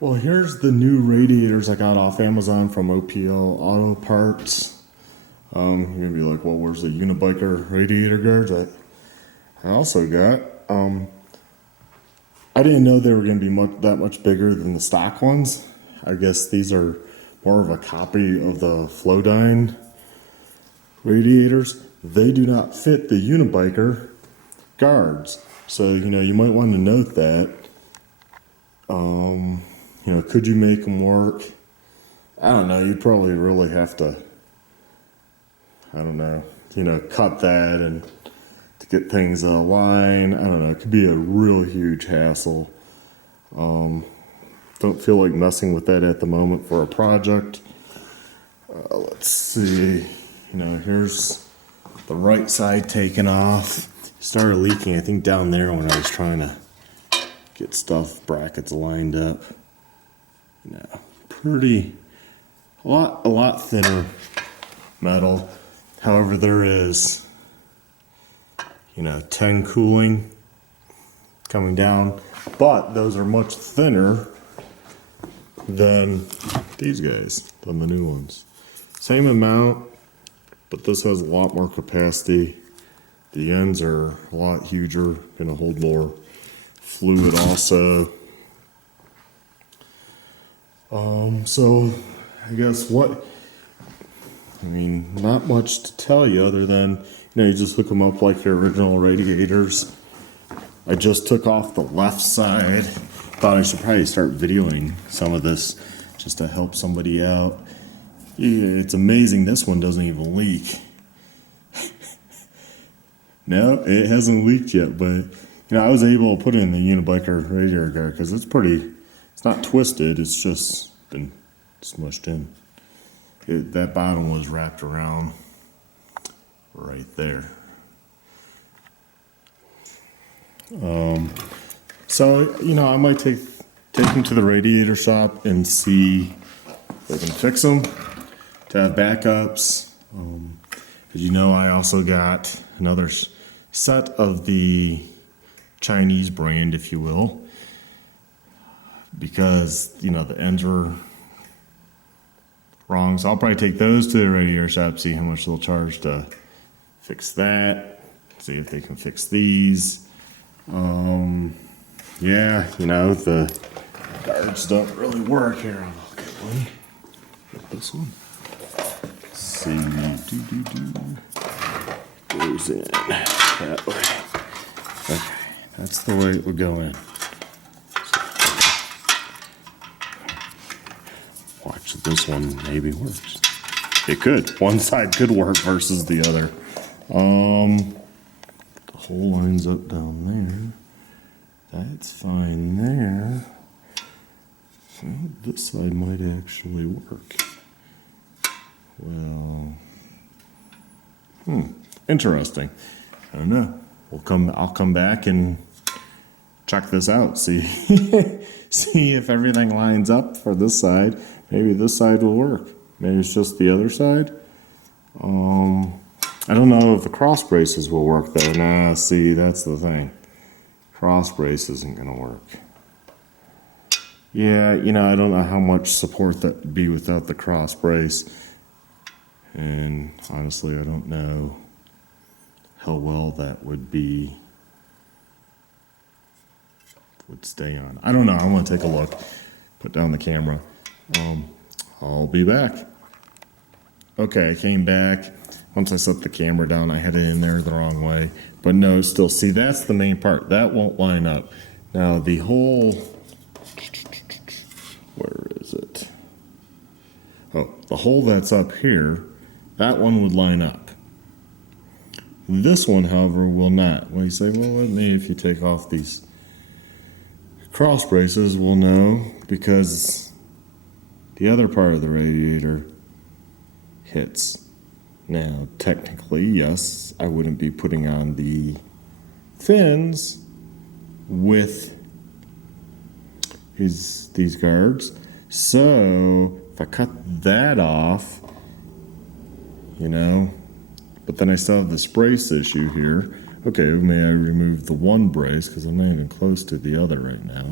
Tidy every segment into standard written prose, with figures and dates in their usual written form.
Well, here's the new radiators I got off Amazon from OPL Auto Parts. You're gonna be like, well, where's the Unabiker radiator guards? I also got. I didn't know they were gonna be that much bigger than the stock ones. I guess these are more of a copy of the Flowdyne radiators. They do not fit the Unabiker guards, so you might want to note that. Could you make them work? I don't know. You'd probably really have to, cut that and to get things aligned. I don't know. It could be a real huge hassle. Don't feel like messing with that at the moment for a project. Let's see. Here's the right side taken off. Started leaking, I think, down there when I was trying to get brackets lined up. A lot thinner metal. However, there is, 10 cooling coming down, but those are much thinner than these guys, than the new ones. Same amount, but this has a lot more capacity. The ends are a lot huger, gonna hold more fluid also. So I guess not much to tell you other than, you just hook them up like your original radiators. I just took off the left side. Thought I should probably start videoing some of this just to help somebody out. Yeah, it's amazing this one doesn't even leak. No, it hasn't leaked yet, but I was able to put it in the Unabiker radiator guard because it's not twisted, it's just been smushed in. That bottom was wrapped around right there. So, I might take them to the radiator shop and see if I can fix them to have backups. Because I also got another set of the Chinese brand, if you will, because the ends were wrong. So I'll probably take those to the radiator shop, see how much they'll charge to fix that, see if they can fix these. The guards don't really work here. I'll get one. Get this one. Let's see, goes in that way. Okay, that's the way it would go in. Watch, this one maybe works. It could. One side could work versus the other. The hole lines up down there. That's fine there. So this side might actually work. Well, interesting. I don't know. I'll come back and check this out. See if everything lines up for this side. Maybe this side will work. Maybe it's just the other side. I don't know if the cross braces will work though. Nah, see, that's the thing. Cross brace isn't gonna work. Yeah, I don't know how much support that would be without the cross brace. And honestly, I don't know how well that would stay on. I don't know. I want to take a look. Put down the camera. I'll be back. Okay, I came back. Once I set the camera down, I had it in there the wrong way. But no, still, see, that's the main part. That won't line up. Now, the whole... Where is it? Oh, the hole that's up here, that one would line up. This one, however, will not. Well, you say, well, maybe if you take off these cross braces, we'll know, because the other part of the radiator hits. Now, technically, yes, I wouldn't be putting on the fins with these guards. So, if I cut that off, but then I still have this brace issue here. Okay, may I remove the one brace, because I'm not even close to the other right now.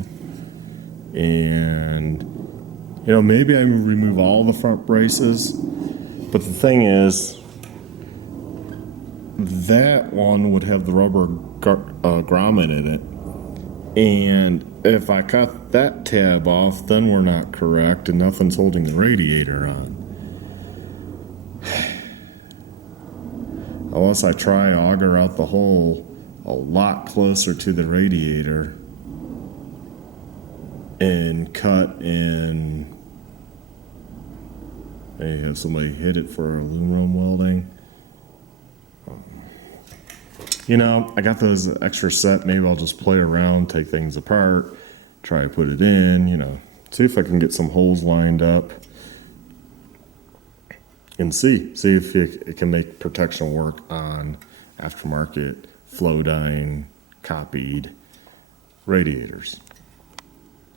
And, you know, maybe I remove all the front braces. But the thing is, that one would have the rubber grommet in it. And if I cut that tab off, then we're not correct and nothing's holding the radiator on. Unless I try auger out the hole a lot closer to the radiator and cut and maybe have somebody hit it for aluminum welding. You know, I got those extra set. Maybe I'll just play around, take things apart, try to put it in, you know, see if I can get some holes lined up and see if it can make protection work on aftermarket Flowdyne copied radiators.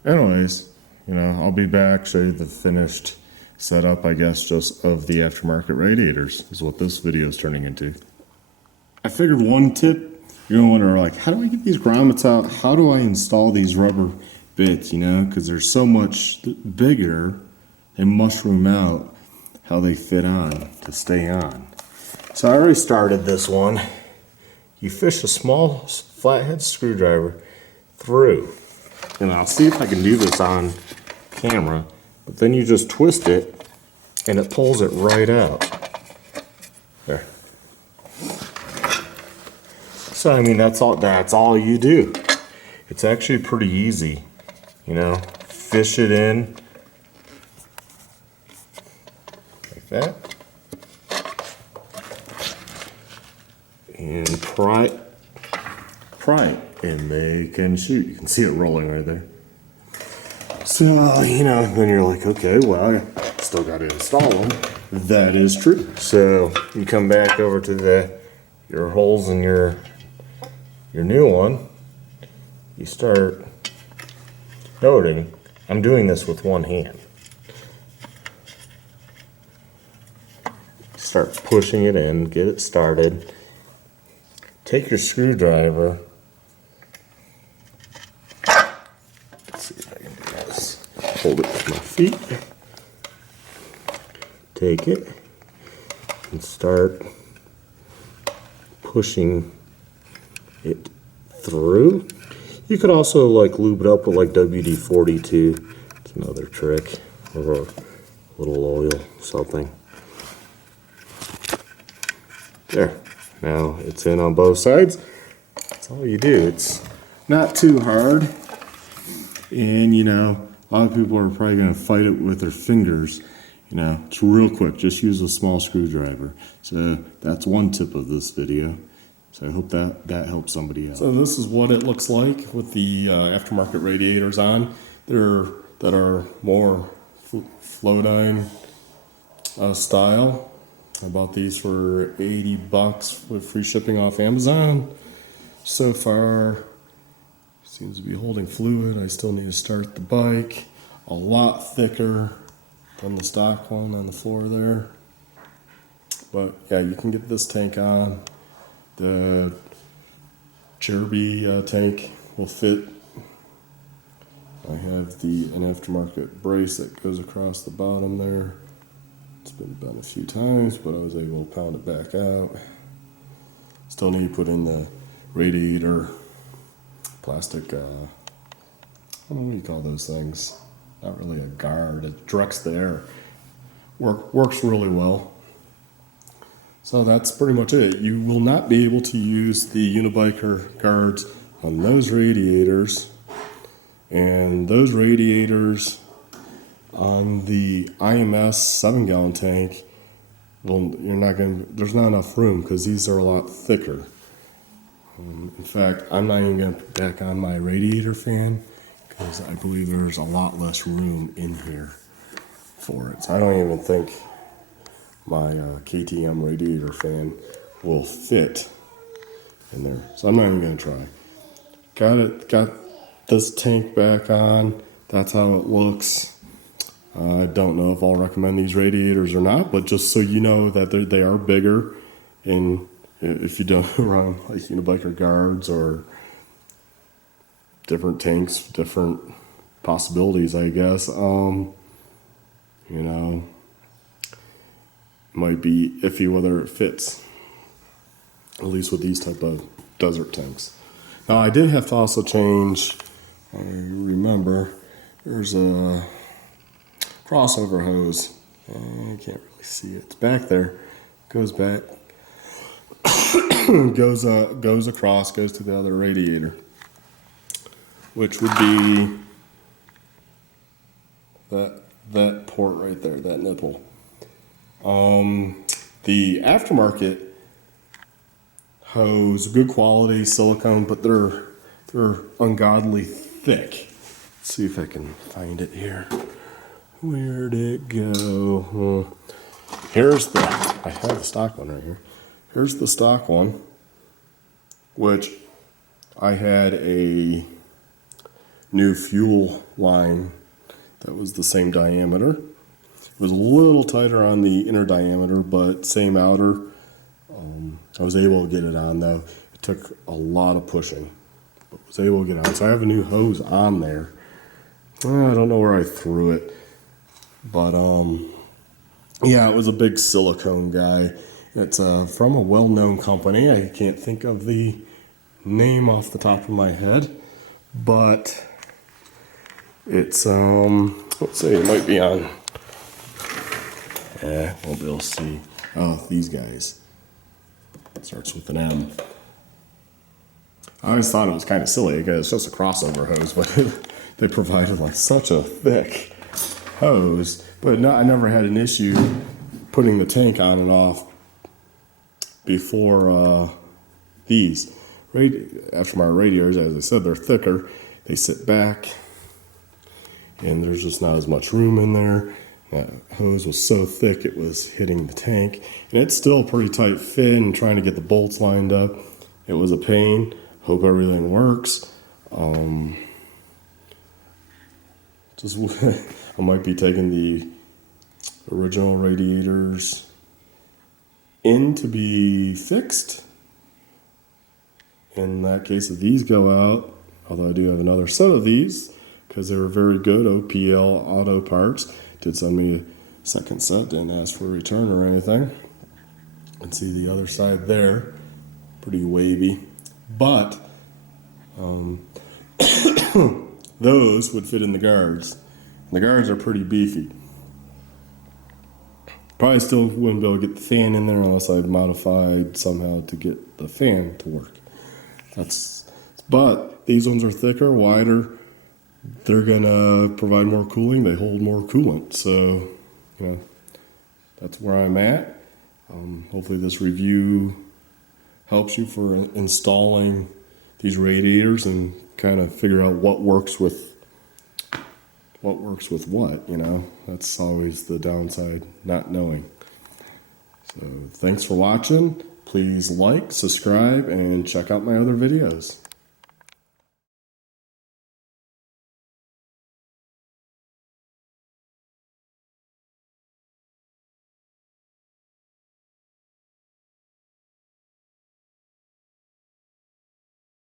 Anyways, you know, I'll be back, show you the finished setup, I guess, just of the aftermarket radiators is what this video is turning into. I figured one tip, you're gonna wonder, like, how do I get these grommets out? How do I install these rubber bits, you know? Because they're so much bigger, they mushroom out how they fit on to stay on. So I already started this one. You fish a small flathead screwdriver through. And I'll see if I can do this on camera, but then you just twist it and it pulls it right out. There. So I mean, that's all you do. It's actually pretty easy, you know. Fish it in like that, and pry it, and they can shoot. You can see it rolling right there. So you know, then you're like, okay, well, I still got to install them. That is true. So you come back over to your holes in your new one, you start noting, I'm doing this with one hand. Start pushing it in, get it started. Take your screwdriver. Let's see if I can do this. Hold it with my feet. Take it and start pushing it through. You could also like lube it up with like WD-40 too. It's another trick, or a little oil, something. There. Now it's in on both sides. That's all you do. It's not too hard. And you know, a lot of people are probably going to fight it with their fingers. You know, it's real quick. Just use a small screwdriver. So that's one tip of this video. So I hope that helps somebody out. So this is what it looks like with the aftermarket radiators on. That are more Flowdyne style. I bought these for $80 with free shipping off Amazon. So far, seems to be holding fluid. I still need to start the bike. A lot thicker than the stock one on the floor there. But yeah, you can get this tank on. The Acrebis tank will fit. I have an aftermarket brace that goes across the bottom there. It's been bent a few times, but I was able to pound it back out. Still need to put in the radiator plastic, I don't know what you call those things. Not really a guard, it directs the air. Works really well. So that's pretty much it. You will not be able to use the Unabiker guards on those radiators, and those radiators on the IMS 7-gallon tank, well, there's not enough room because these are a lot thicker. In fact, I'm not even going to put back on my radiator fan because I believe there's a lot less room in here for it. So I don't even think my KTM radiator fan will fit in there. So I'm not even going to try. Got this tank back on. That's how it looks. I don't know if I'll recommend these radiators or not, but just so you know that they are bigger, and if you don't run like Unabiker guards or different tanks, different possibilities, I guess. You know, might be iffy whether it fits, at least with these type of desert tanks. Now I did have to also change, I remember, there's a crossover hose. I can't really see it. It's back there. Goes back. goes across, goes to the other radiator, which would be that port right there, that nipple. The aftermarket hose, good quality silicone, but they're ungodly thick. Let's see if I can find it here. Where'd it go? Here's the, I have the stock one right here. Here's the stock one, which I had a new fuel line that was the same diameter. It was a little tighter on the inner diameter, but same outer. I was able to get it on though. It took a lot of pushing, but was able to get on. So I have a new hose on there. I don't know where I threw it, but yeah, it was a big silicone guy. It's from a well-known company. I can't think of the name off the top of my head, but it's let's see, it might be on. Yeah, won't be able to see. Oh, these guys. It starts with an M. I always thought it was kind of silly because it's just a crossover hose, but they provided like such a thick hose. But no, I never had an issue putting the tank on and off before these. Aftermarket radiators, as I said, they're thicker. They sit back, and there's just not as much room in there. That hose was so thick it was hitting the tank, and it's still a pretty tight fit, and trying to get the bolts lined up, it was a pain. Hope everything works. Just I might be taking the original radiators in to be fixed. In that case, if these go out, although I do have another set of these because they were very good OPL Auto Parts. Did send me a second set, didn't ask for a return or anything. And see the other side there, pretty wavy. But those would fit in the guards. The guards are pretty beefy. Probably still wouldn't be able to get the fan in there unless I modified somehow to get the fan to work. But these ones are thicker, wider. They're gonna provide more cooling. They hold more coolant. So, you know, that's where I'm at. Hopefully this review helps you for installing these radiators and kind of figure out what works with what, you know. That's always the downside, not knowing. So thanks for watching. Please like, subscribe, and check out my other videos.